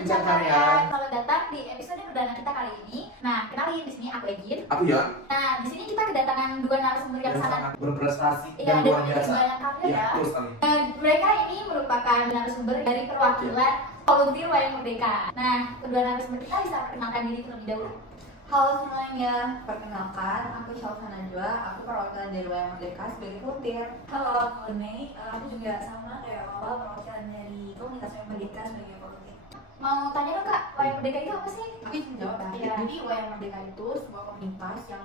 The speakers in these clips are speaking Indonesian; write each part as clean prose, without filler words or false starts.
Bincang Karya. Selamat datang di episode perdana kita kali ini. Nah, kenalin di sini aku Egin. Aku ya. Nah, di sini kita kedatangan dua narasumber yang sangat berprestasi dan luar memiliki biasa. banyak karya Iya, ya. betul sekali. Mereka ini merupakan narasumber dari perwakilan volunteer Wayang Merdeka. Nah, kedua narasumber kita bisa perkenalkan diri terlebih dahulu. Halo semuanya, perkenalkan aku Shalfa Najwa, aku perwakilan dari Wayang Merdeka sebagai volunteer. Halo, aku Mei. Aku juga sama kayak awal perwakilan dari komunitas Wayang Merdeka sebagai volunteer. Mau tanya dong Kak, Wayang Merdeka itu apa sih? Aku bisa menjawab ya. Iya. Jadi Wayang Merdeka itu sebuah komunitas yang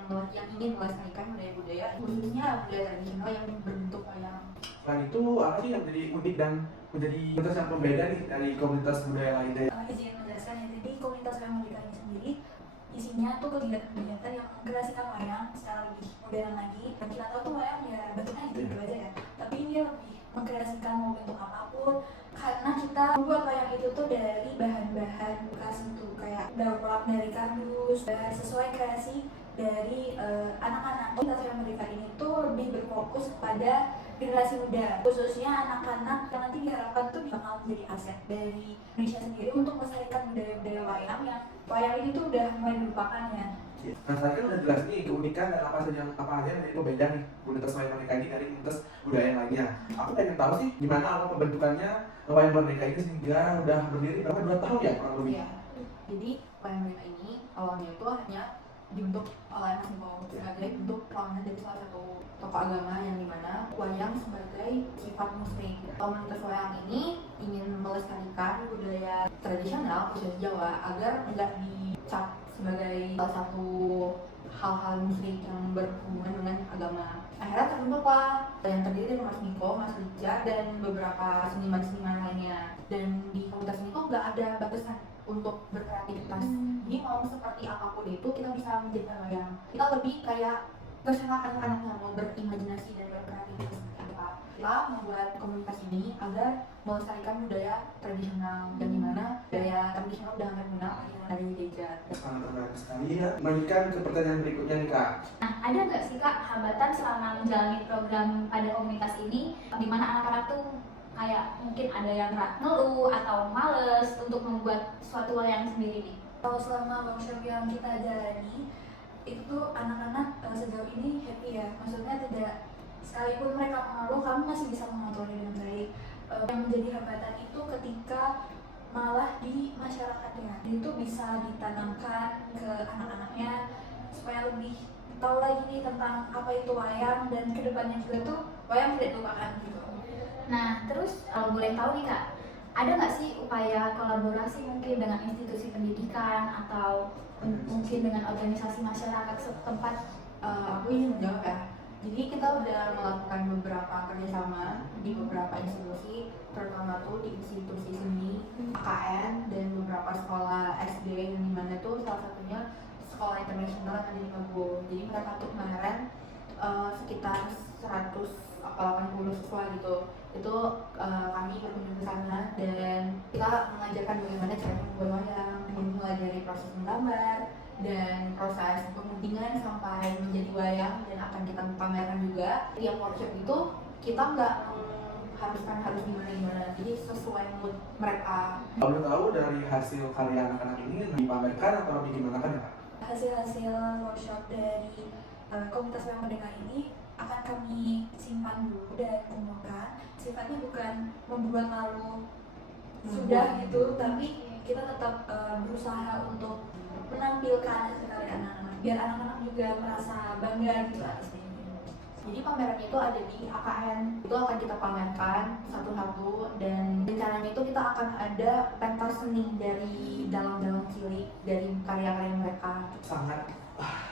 ingin melestarikan budaya-budaya, khususnya budaya tradisional yang berbentuk wayang. Selain itu, apa sih yang menjadi unik dan menjadi komunitas yang berbeda nih dari komunitas budaya lainnya? Izin menjelaskan ya, jadi komunitas Wayang Merdeka ini sendiri isinya tuh kegiatan-kegiatan yang mengkreasikan wayang secara lebih modern lagi. Dan kita tahu tuh wayang ya bentuknya gitu aja ya, tapi ini lebih mengkreasikan mau bentuk apapun, karena kita membuat wayang itu tuh dari bahan-bahan bekas tuh kayak daur ulang dari kardus, dan sesuai kreasi dari anak-anak. Komunitas Wayang Merdeka ini tuh lebih berfokus pada generasi muda, khususnya anak-anak yang nanti diharapkan tuh bakal menjadi aset dari Indonesia sendiri untuk melestarikan budaya-budaya wayang yang wayang ini tuh udah mulai dilupakan ya. Nah, tadi kan udah jelas nih keunikan dan apa saja yang menjadi pembeda nih komunitas Wayang Merdeka ini dari komunitas budaya yang lainnya. Aku pengen tahu sih gimana awal pembentukannya Wayang Merdeka ini sehingga udah berdiri berapa 2 tahun ya kurang lebih. Iya. Jadi Wayang Merdeka ini awalnya itu hanya dibentuk oleh Mas Niko sebagai bentuk perlawanan dari salah satu tokoh agama yang dimana wayang sebagai sifat musrik. Komunitas wayang ini ingin melestarikan budaya tradisional khusus Jawa agar tidak dicap sebagai salah satu hal-hal musrik yang berhubungan dengan agama. Akhirnya terbentuklah yang terdiri dari Mas Niko, Mas Lija, dan beberapa seniman-seniman lainnya. Dan di komunitas ini tuh nggak ada batasan untuk berkreativitas. Jadi mau seperti apapun itu kita bisa menjadikan wayang. Kita lebih kayak terserah anak-anak yang mau berimajinasi dan berkreativitas. Kita membuat komunitas ini agar melestarikan budaya tradisional yang dimana budaya tradisional udah hampir punah dari jejak. Sangat menarik sekali ya. Melanjutkan ke pertanyaan berikutnya nih Kak. Nah, ada nggak sih Kak hambatan selama menjalani program pada komunitas ini di mana anak-anak tuh kayak mungkin ada yang ngeluh atau males untuk membuat suatu wayang sendiri nih? Kalau selama workshop yang kita jalani itu anak-anak sejauh ini happy ya, maksudnya tidak sekalipun mereka mengeluh kami masih bisa mengaturnya dengan baik. Yang menjadi hambatan itu ketika malah di masyarakatnya itu bisa ditanamkan ke anak-anaknya supaya lebih tahu lagi nih tentang apa itu wayang, dan kedepannya juga tuh wayang tidak dilupakan gitu. Nah, terus kalau boleh tahu nih Kak, ada nggak sih upaya kolaborasi mungkin dengan institusi pendidikan atau mungkin dengan organisasi masyarakat setempat? Aku ingin menjawab ya. Jadi kita udah melakukan beberapa kerjasama di beberapa institusi, terutama tuh di institusi seni, KKN, dan beberapa sekolah SD yang dimana tuh salah satunya sekolah internasional yang ada di Mago. Jadi mereka tuh kemarin sekitar 180 siswa gitu. Itu kami berkunjung ke sana dan kita mengajarkan bagaimana cara membuat wayang, mulai dari proses menggambar dan proses penguntingan sampai menjadi wayang, dan akan kita pamerkan juga. Tiap workshop itu kita nggak harus gimana-gimana, jadi sesuai mood mereka. Kalau tahu dari hasil karya anak-anak ini dipamerkan atau digimanakan ya Kak? Hasil-hasil workshop dari komunitas Wayang Merdeka ini akan kami simpan dulu dan kumpulkan. Sifatnya bukan membuat lalu sudah gitu, tapi kita tetap berusaha untuk menampilkan hasil karya anak-anak biar anak-anak juga merasa bangga gitu atas ini. Jadi pamerannya itu ada di AKN, itu akan kita pamerkan satu-satu, dan rencananya itu kita akan ada pentas seni dari dalang-dalang cilik dari karya-karya mereka. Sangat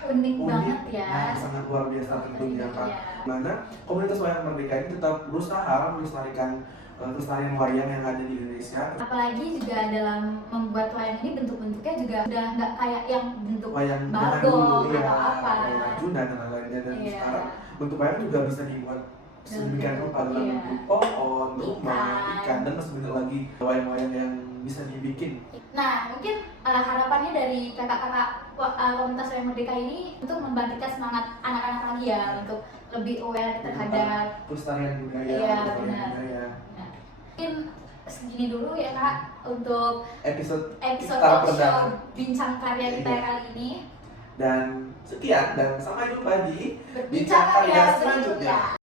Unik banget ya. Nah, sangat luar biasa tentunya Kak. Iya. Mana komunitas Wayang Merdeka ini tetap berusaha melestarikan pelestarian wayang yang ada di Indonesia. Apalagi juga dalam membuat wayang ini bentuk-bentuknya juga udah nggak kayak yang bentuk Wayang zaman bagong dulu ya, atau apa. wayang Arjuna dan lain-lainnya, dan Iya. sekarang bentuk wayang juga bisa dibuat sedemikian rupa dalam Iya. bentuk pohon, rumah, ikan, dan masih banyak lagi wayang-wayang yang bisa dibikin. Nah, mungkin harapannya dari kakak-kakak komunitas Wayang Merdeka ini untuk membangkitkan semangat anak-anak lagi ya, untuk lebih aware terhadap pelestarian budaya, Iya, pelestarian benar. budaya. Nah, mungkin segini dulu ya Kak untuk episode episode Kita talk perdana. show bincang karya kita Iya. kali ini. dan sekian dan sampai jumpa di Berbincang karya selanjutnya. berikutnya.